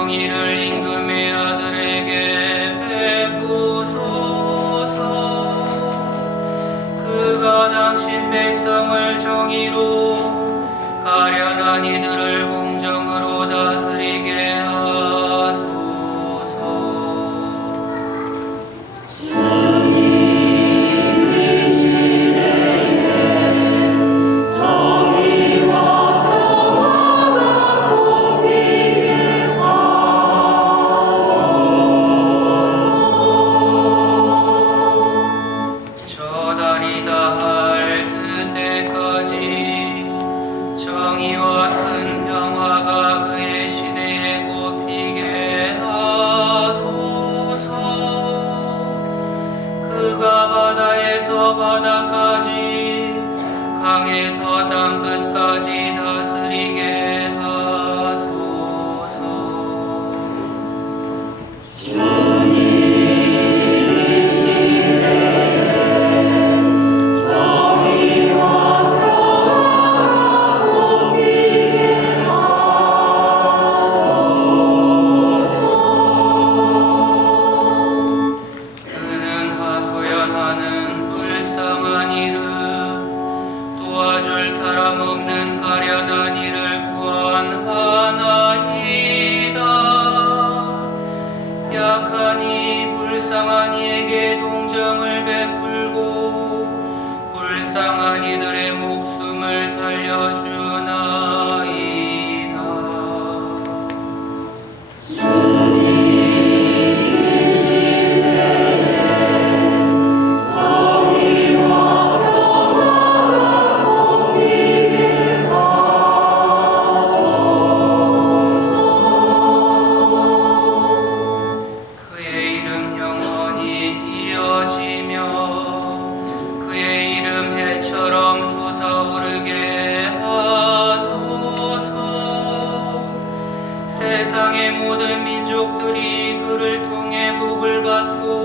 정의를 임금의 아들에게 베푸소서. 그가 당신 백성을 정의로 가련한 이들을 바 가련한 이를 구원하나이다. 이 불쌍한 이에게 동정을 베풀고 불쌍한 이들의 해처럼 솟아오르게 하소서. 세상의 모든 민족들이 그를 통해 복을 받고